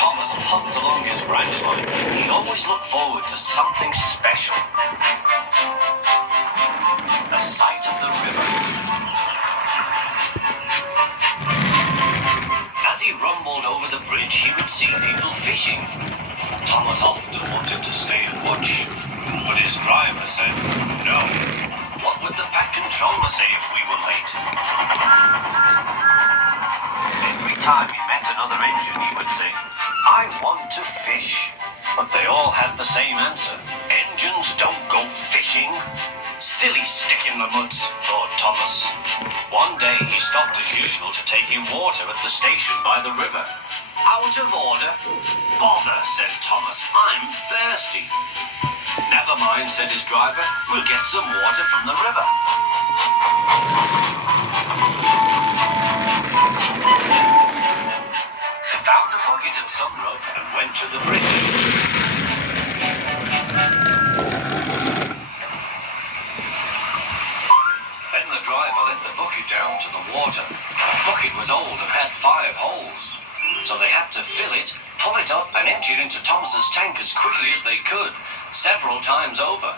Thomas puffed along his branch line, he always looked forward to something special. The sight of the river. As he rumbled over the bridge, he would see people fishing. Thomas often wanted to stay and watch, but his driver said no. What would the Fat Controller say if we were late? Every time he met another engine, he would say, I want to fish. But they all had the same answer. Engines don't go fishing. Silly stick in the muds, thought Thomas. One day he stopped as usual to take in water at the station by the river. Out of order? Bother, said Thomas. I'm thirsty. Never mind, said his driver. We'll get some water from the river. They found a bucket and some rope and went to the bridge. Then the driver let the bucket down to the water. The bucket was old and had 5 holes. So they had to fill it, pull it up, and empty it into Thomas's tank as quickly as they could, several times over.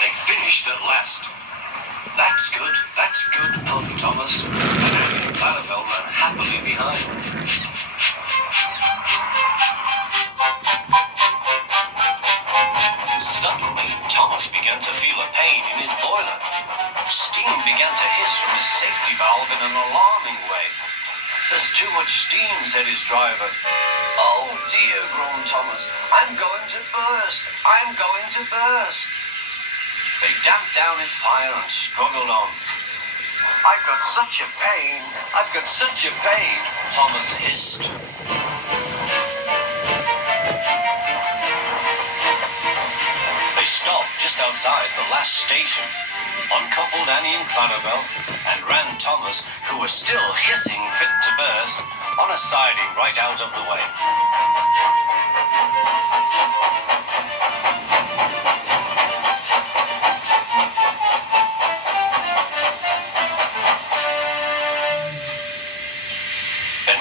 They finished at last. That's good, puffed Thomas. And Clarabelle ran happily behind. Suddenly, Thomas began to feel a pain in his boiler. Steam began to hiss from his safety valve in an alarming way. There's too much steam, said his driver. Oh dear, groaned Thomas. I'm going to burst. I'm going to burst. They damped down his fire and struggled on. I've got such a pain. I've got such a pain, Thomas hissed. They stopped just outside the last station, uncoupled Annie and Clarabelle, and ran Thomas, who was still hissing fit to burst, on a siding right out of the way.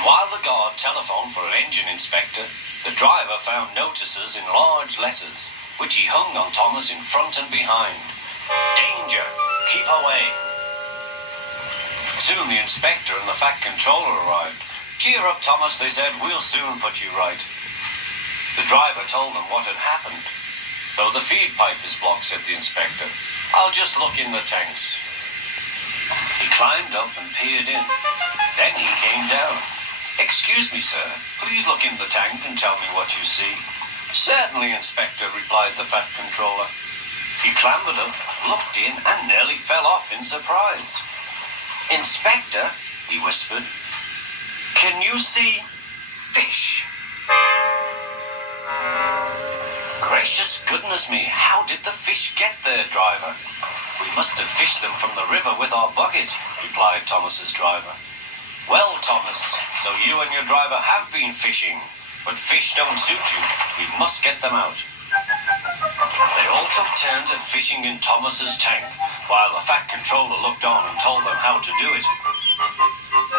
While the guard telephoned for an engine inspector, the driver found notices in large letters, which he hung on Thomas in front and behind. Danger! Keep away! Soon the inspector and the Fat Controller arrived. Cheer up, Thomas, they said. We'll soon put you right. The driver told them what had happened. So the feed pipe is blocked, said the inspector. I'll just look in the tanks. He climbed up and peered in. Then he came down. Excuse me, sir. Please look in the tank and tell me what you see. Certainly, Inspector, replied the Fat Controller. He clambered up, looked in, and nearly fell off in surprise. Inspector, he whispered, can you see fish? Gracious goodness me, how did the fish get there, driver? We must have fished them from the river with our bucket, replied Thomas's driver. Well, Thomas, so you and your driver have been fishing, but fish don't suit you. We must get them out. They all took turns at fishing in Thomas's tank, while the Fat Controller looked on and told them how to do it.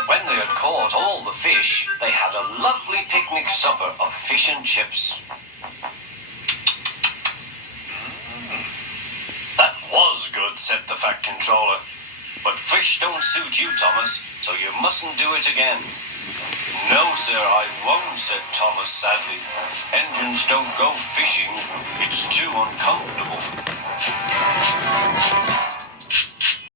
When they had caught all the fish, they had a lovely picnic supper of fish and chips. That was good, said the Fat Controller. But fish don't suit you, Thomas, so you mustn't do it again. No, sir, I won't, said Thomas sadly. Engines don't go fishing. It's too uncomfortable.